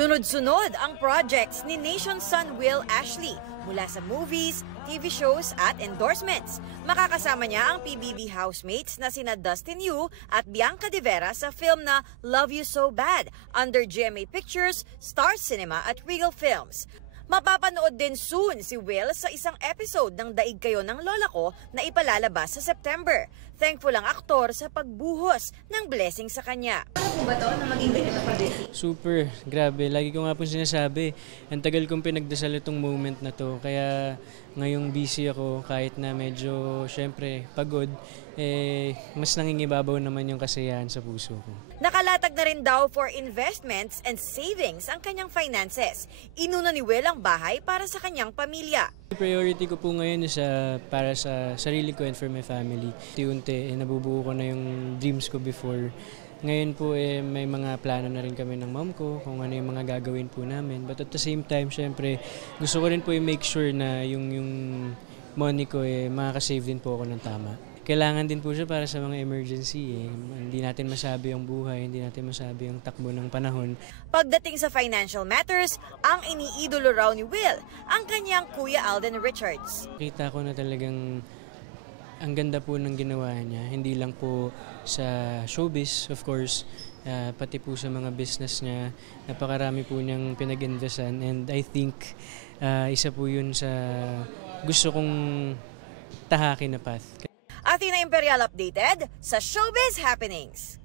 Sunod-sunod ang projects ni Nation Son Will Ashley mula sa movies, TV shows at endorsements. Makakasama niya ang PBB housemates na sina Dustin Yu at Bianca De Vera sa film na Love You So Bad under GMA Pictures, Star Cinema at Regal Films. Mapapanood din soon si Will sa isang episode ng Daig Kayo ng Lola Ko na ipalalabas sa September. Thankful ang aktor sa pagbuhos ng blessing sa kanya. Ano po ba ito na maging ganito pa-blessing? Super, grabe. Lagi ko nga po sinasabi, ang tagal kong pinagdasal itong moment na to. Kaya ngayong busy ako, kahit na medyo, syempre, pagod, mas nangingibabaw naman yung kasiyahan sa puso ko. Nakalatag na rin daw for investments and savings ang kanyang finances. Inuna ni Will ang bahay para sa kanyang pamilya. Priority ko po ngayon is para sa sarili ko and for my family. Unti-unti, nabubuo ko na yung dreams ko before. Ngayon po may mga plano na rin kami ng mom ko kung ano yung mga gagawin po namin. But at the same time, syempre, gusto ko rin po i-make sure na yung money ko makaka-save din po ako ng tama. Kailangan din po siya para sa mga emergency. Hindi natin masabi ang buhay, hindi natin masabi ang takbo ng panahon. Pagdating sa financial matters, ang iniidolo raw ni Will, ang kanyang Kuya Alden Richards. Kita ko na talagang ang ganda po ng ginawa niya, hindi lang po sa showbiz, of course, pati po sa mga business niya. Napakarami po niyang pinag-investan and I think isa po yun sa gusto kong tahakin na path. Athena Imperial updated sa Showbiz Happenings.